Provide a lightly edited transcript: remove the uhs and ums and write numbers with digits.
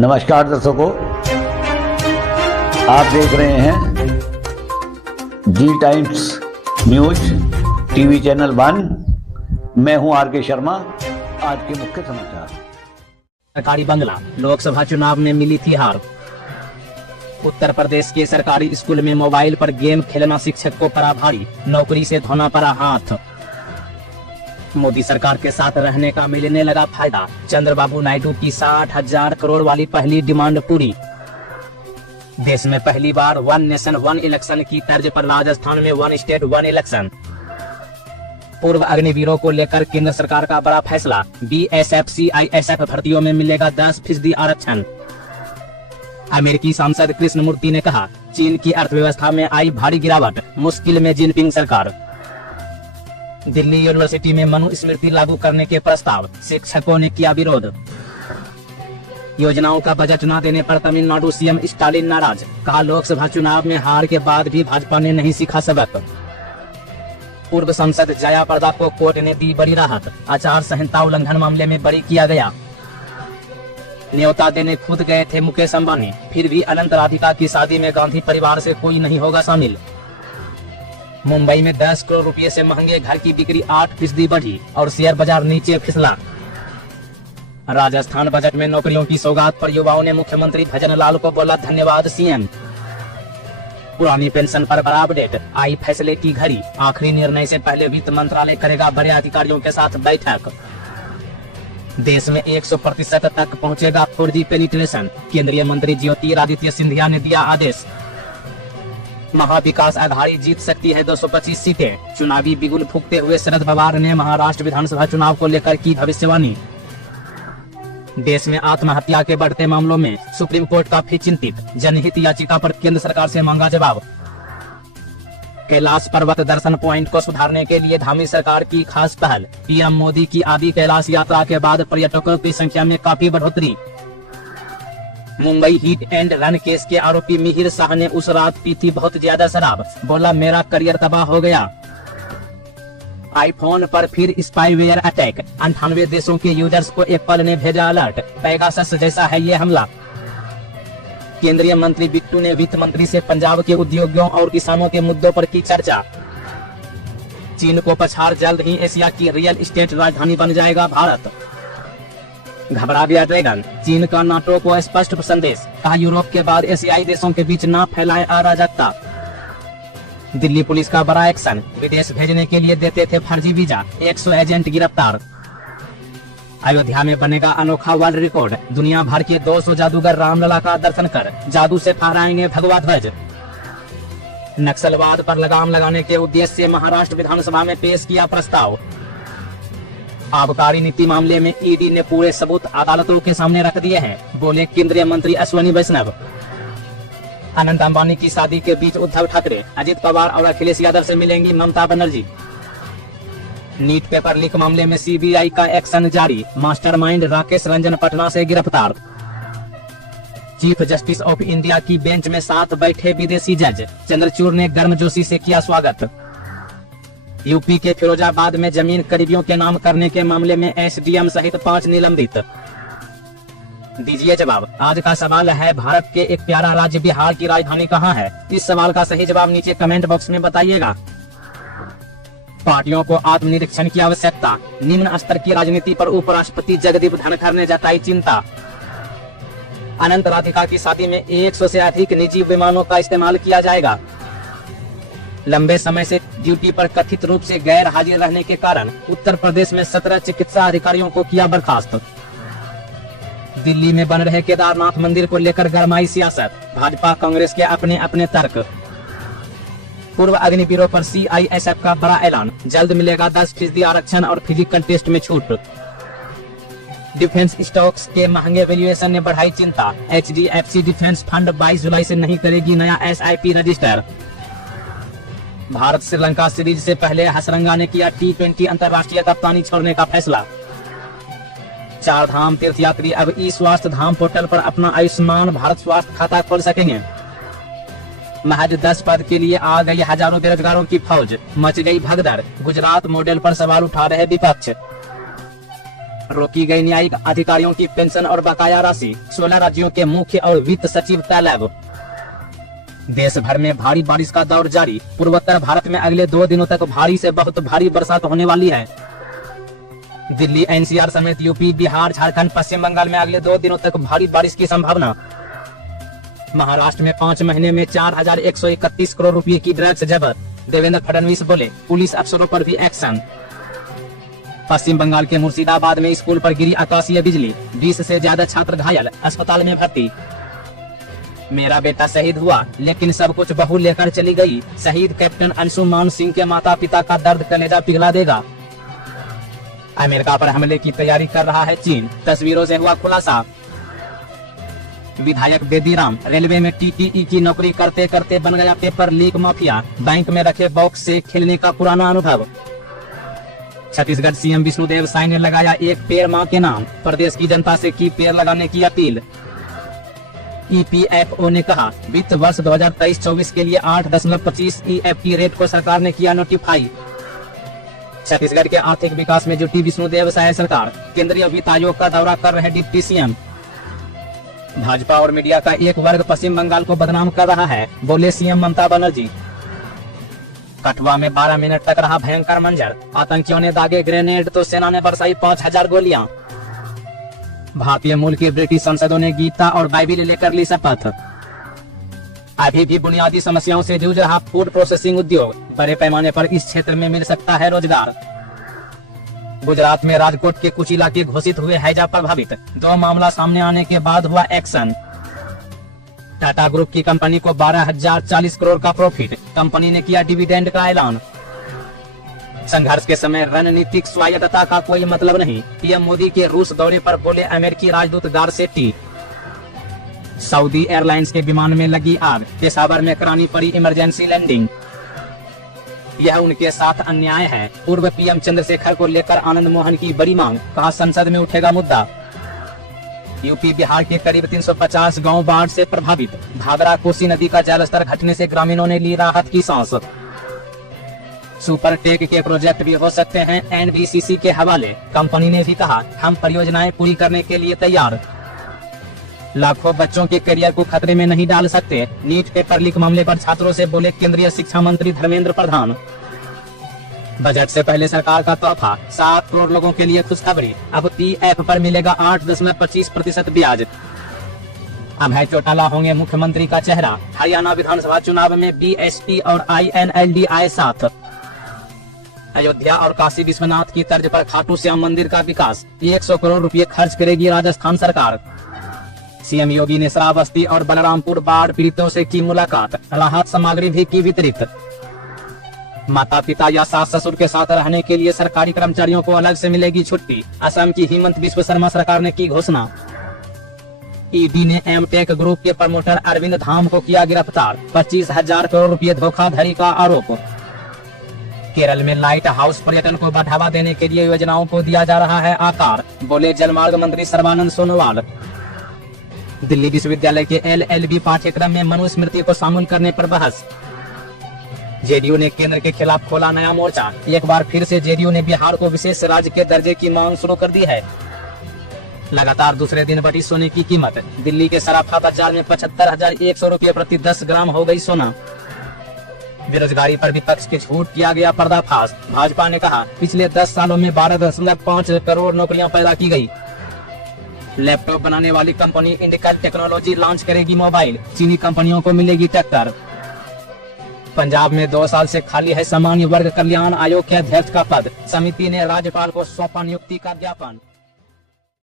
नमस्कार दर्शकों, आप देख रहे हैं जी टाइम्स न्यूज टीवी चैनल 1। मैं हूं आर.के. शर्मा। आज के मुख्य समाचार। सरकारी बंगला, लोकसभा चुनाव में मिली थी हार। उत्तर प्रदेश के सरकारी स्कूल में मोबाइल पर गेम खेलना शिक्षक को पड़ा भारी, नौकरी से धोना पड़ा हाथ। मोदी सरकार के साथ रहने का मिलने लगा फायदा, चंद्रबाबू नायडू की 60,000 करोड़ वाली पहली डिमांड पूरी। देश में पहली बार वन नेशन वन इलेक्शन की तर्ज पर राजस्थान में वन स्टेट वन इलेक्शन। पूर्व अग्निवीरों को लेकर केंद्र सरकार का बड़ा फैसला, बीएसएफ सीआईएसएफ भर्तियों में मिलेगा 10% आरक्षण। अमेरिकी सांसद कृष्णमूर्ति ने कहा, चीन की अर्थव्यवस्था में आई भारी गिरावट, मुश्किल में जिनपिंग सरकार। दिल्ली यूनिवर्सिटी में मनुस्मृति लागू करने के प्रस्ताव, शिक्षकों ने किया विरोध। योजनाओं का बजट न देने पर तमिलनाडु सीएम स्टालिन नाराज, कहा लोकसभा चुनाव में हार के बाद भी भाजपा ने नहीं सीखा सबक। पूर्व सांसद जया प्रदा को कोर्ट ने दी बड़ी राहत, आचार संहिता उल्लंघन मामले में बरी किया गया। न्योता देने खुद गए थे मुकेश अंबानी, फिर भी अनंत राधिका की शादी में गांधी परिवार से कोई नहीं होगा शामिल। मुंबई में 10 करोड़ रुपए से महंगे घर की बिक्री 8% बढ़ी और शेयर बाजार नीचे फिसला। राजस्थान बजट में नौकरियों की सौगात पर युवाओं ने मुख्यमंत्री भजनलाल को बोला धन्यवाद सीएम। पुरानी पेंशन पर बड़ा अपडेट, आई फैसले की घड़ी, आखिरी निर्णय से पहले वित्त मंत्रालय करेगा बड़े अधिकारियों के साथ बैठक। देश में 100% तक पहुंचेगा 4G पेनिट्रेशन, केंद्रीय मंत्री ज्योतिरादित्य सिंधिया ने दिया आदेश। महाविकास आघाड़ी जीत सकती है 225 सीटें, चुनावी बिगुल फूंकते हुए शरद पवार ने महाराष्ट्र विधानसभा चुनाव को लेकर की भविष्यवाणी। देश में आत्महत्या के बढ़ते मामलों में सुप्रीम कोर्ट काफी चिंतित, जनहित याचिका पर केंद्र सरकार से मांगा जवाब। कैलाश पर्वत दर्शन पॉइंट को सुधारने के लिए धामी सरकार की खास पहल, पीएम मोदी की आदि कैलाश यात्रा के बाद पर्यटकों की संख्या में काफी बढ़ोतरी। Mumbai hit and run case के आरोपी मिहिर शाह ने उस रात पी थी बहुत ज्यादा शराब, बोला मेरा करियर तबाह हो गया। आईफोन पर फिर स्पाईवेयर अटैक, 98 देशों के यूजर्स को एप्पल ने भेजा अलर्ट, पेगासस जैसा है ये हमला। केंद्रीय मंत्री बिट्टू ने वित्त मंत्री से पंजाब के उद्योगियों और किसानों के मुद्दों पर की चर्चा। चीन को पछाड़ जल्द ही एशिया की रियल एस्टेट राजधानी बन जाएगा भारत। घबरा गया ड्रैगन, चीन का नाटो को स्पष्ट संदेश, कहा यूरोप के बाद एशियाई देशों के बीच ना फैलाएं अराजकता। दिल्ली पुलिस का बड़ा एक्शन, विदेश भेजने के लिए देते थे फर्जी वीजा, 100 एजेंट गिरफ्तार। अयोध्या में बनेगा अनोखा वर्ल्ड रिकॉर्ड, दुनिया भर के 200 जादूगर रामलला का दर्शन कर जादू से फहराएंगे भगवा ध्वज। नक्सलवाद पर लगाम लगाने के उद्देश्य से महाराष्ट्र विधानसभा में पेश किया प्रस्ताव। आबकारी नीति मामले में ईडी ने पूरे सबूत अदालतों के सामने रख दिए हैं, बोले केंद्रीय मंत्री अश्विनी वैष्णव। अनंत अंबानी की शादी के बीच उद्धव ठाकरे, अजित पवार और अखिलेश यादव से मिलेंगी Mamata Banerjee. NEET paper leak मामले में सीबीआई का एक्शन जारी, मास्टरमाइंड राकेश रंजन पटना से गिरफ्तार। चीफ जस्टिस ऑफ इंडिया की बेंच में 7 बैठे विदेशी जज, चंद्रचूड़ ने गर्मजोशी से किया स्वागत। यूपी के फिरोजाबाद में जमीन करीबियों के नाम करने के मामले में एसडीएम सहित 5 निलंबित। दीजिए जवाब, आज का सवाल है भारत के एक प्यारा राज्य बिहार की राजधानी कहाँ है? इस सवाल का सही जवाब नीचे कमेंट बॉक्स में बताइएगा। पार्टियों को आत्मनिरीक्षण की आवश्यकता, निम्न स्तर की राजनीति पर उपराष्ट्रपति जगदीप धनखड़ ने जताई चिंता। अनंत राधिका की शादी में 100 से अधिक निजी विमानों का इस्तेमाल किया जाएगा। लंबे समय से ड्यूटी पर कथित रूप से गैर हाजिर रहने के कारण उत्तर प्रदेश में 17 चिकित्सा अधिकारियों को किया बर्खास्त। दिल्ली में बन रहे केदारनाथ मंदिर को लेकर गरमाई सियासत, भाजपा कांग्रेस के अपने अपने तर्क। पूर्व अग्निवीरों पर सीआईएसएफ का बड़ा ऐलान, जल्द मिलेगा 10% आरक्षण और फिजिकल टेस्ट में छूट। डिफेंस स्टॉक्स के महंगे वैल्यूएशन ने बढ़ाई चिंता, एचडीएफसी डिफेंस फंड 22 जुलाई से नहीं करेगी नया SIP register. Bharat Sri Lanka series से पहले हसरंगा ने किया T20 अंतर्राष्ट्रीय कप्तानी छोड़ने का फैसला। 4 धाम तीर्थयात्री अब ई स्वास्थ्य धाम पोर्टल पर अपना आयुष्मान भारत स्वास्थ्य खाता खोल सकेंगे। महज 10 पद के लिए आ गई हजारों बेरोजगारों की फौज, मच गई भगदड़, गुजरात मॉडल पर सवाल उठा रहे विपक्ष। रोकी गई न्यायिक अधिकारियों की पेंशन और बकाया राशि, 16 राज्यों के मुख्य और वित्त सचिव तलब। देश भर में भारी बारिश का दौर जारी, पूर्वोत्तर भारत में अगले 2 दिनों तक भारी से बहुत भारी बरसात होने वाली है। दिल्ली एनसीआर समेत यूपी, बिहार, झारखंड, पश्चिम बंगाल में अगले 2 दिनों तक भारी बारिश की संभावना। महाराष्ट्र में 5 महीने में 4131 करोड़ रुपए की ड्रग्स जब्त, देवेंद्र फडणवीस बोले पुलिस अफसरों पर भी एक्शन। पश्चिम बंगाल के मुर्शिदाबाद में स्कूल पर गिरी आकाशीय बिजली, 20 से ज्यादा छात्र घायल, अस्पताल में भर्ती। मेरा बेटा शहीद हुआ लेकिन सब कुछ बहू लेकर चली गई, शहीद कैप्टन अंशुमान सिंह के माता पिता का दर्द कलेजा पिघला देगा। अमेरिका पर हमले की तैयारी कर रहा है चीन, तस्वीरों से हुआ खुलासा। विधायक बेदीराम रेलवे में टीटीई की नौकरी करते करते बन गया पेपर लीक माफिया, बैंक में रखे बॉक्स से खेलने का पुराना अनुभव। छत्तीसगढ़ सीएम विष्णुदेव साय ने लगाया एक पेड़ मां के नाम, प्रदेश की जनता से की पेड़ लगाने की अपील। ईपीएफओ ने कहा वित्त वर्ष 2023-24 के लिए 8.25 EFT रेट को सरकार ने किया नोटिफाई। छत्तीसगढ़ के आर्थिक विकास में जुटी विष्णुदेव साय सरकार, केंद्रीय वित्त आयोग का दौरा कर रहे डिप्टी सीएम। भाजपा और मीडिया का एक वर्ग पश्चिम बंगाल को बदनाम कर रहा है, बोले सीएम ममता बनर्जी। कठुआ में 12 मिनट तक रहा भयंकर मंजर, आतंकियों ने दागे ग्रेनेड तो सेना ने बरसाई 5000 गोलियां। भारतीय मूल के ब्रिटिश सांसदों ने गीता और बाइबिल लेकर ली शपथ। अभी भी बुनियादी समस्याओं से जूझ रहा फूड प्रोसेसिंग उद्योग, बड़े पैमाने पर इस क्षेत्र में मिल सकता है रोजगार। गुजरात में राजकोट के कुछ इलाके घोषित हुए हैजा प्रभावित, 2 मामला सामने आने के बाद हुआ एक्शन। टाटा ग्रुप की कंपनी को 12,040 करोड़ का प्रॉफिट, कंपनी ने किया डिविडेंड का ऐलान। संघर्ष के समय रणनीतिक स्वायत्तता का कोई मतलब नहीं, पीएम मोदी के रूस दौरे पर बोले अमेरिकी राजदूत गारसेटी। सऊदी एयरलाइंस के विमान में लगी आग, पेशावर में करानी पड़ी इमरजेंसी लैंडिंग। यह उनके साथ अन्याय है, पूर्व पीएम चंद्रशेखर को लेकर आनंद मोहन की बड़ी मांग, कहा संसद में उठेगा मुद्दा। यूपी बिहार के करीब 350 गांव बाढ़ से प्रभावित, भादरा कोसी नदी का जलस्तर घटने से ग्रामीणों ने ली राहत की सांस। सुपर टेक के प्रोजेक्ट भी हो सकते हैं एनबीसीसी के हवाले, कंपनी ने भी कहा हम परियोजनाएं पूरी करने के लिए तैयार। लाखों बच्चों के करियर को खतरे में नहीं डाल सकते, नीट पेपर लीक मामले पर छात्रों से बोले केंद्रीय शिक्षा मंत्री धर्मेंद्र प्रधान। बजट से पहले सरकार का तोहफा, 7 करोड़ लोगों के लिए खुशखबरी, अब पीएफ पर मिलेगा 8.25% ब्याज। अभय चौटाला होंगे मुख्यमंत्री का चेहरा, हरियाणा विधानसभा चुनाव में बीएसपी और INLD आए साथ। अयोध्या और काशी विश्वनाथ की तर्ज पर खाटू श्याम मंदिर का विकास, 100 करोड़ रुपए खर्च करेगी राजस्थान सरकार। सीएम योगी ने श्रावस्ती और बलरामपुर बाढ़ पीड़ितों से की मुलाकात, राहत सामग्री भी की वितरित। माता पिता या सास ससुर के साथ रहने के लिए सरकारी कर्मचारियों को अलग से मिलेगी छुट्टी, असम की हिमंत बिस्व शर्मा सरकार ने की घोषणा। ईडी ने एमटेक ग्रुप के प्रमोटर अरविंद धाम को किया गिरफ्तार, 25,000 करोड़ रुपए धोखाधड़ी का आरोप। केरल में लाइट हाउस पर्यटन को बढ़ावा देने के लिए योजनाओं को दिया जा रहा है आकार, बोले जलमार्ग मंत्री सर्बानंद सोनोवाल। दिल्ली विश्वविद्यालय के LLB पाठ्यक्रम में मनुस्मृति को शामिल करने पर बहस। जेडीयू ने केंद्र के खिलाफ खोला नया मोर्चा, एक बार फिर से जेडीयू ने बिहार को विशेष राज्य के दर्जे की मांग शुरू कर दी है। लगातार दूसरे दिन बढ़ी सोने की कीमत, दिल्ली के सराफा बाजार में 75,100 रुपए प्रति 10 ग्राम हो गई सोना। बेरोजगारी पर विपक्ष के झूठ किया गया पर्दाफाश, भाजपा ने कहा पिछले 10 सालों में 12.5 करोड़ नौकरियां पैदा की गई। लैपटॉप बनाने वाली कंपनी इंडिकल टेक्नोलॉजी लॉन्च करेगी मोबाइल, चीनी कंपनियों को मिलेगी टक्कर। पंजाब में 2 साल से खाली है सामान्य वर्ग कल्याण आयोग के अध्यक्ष का पद, समिति ने राज्यपाल को सौंपा नियुक्ति का ज्ञापन।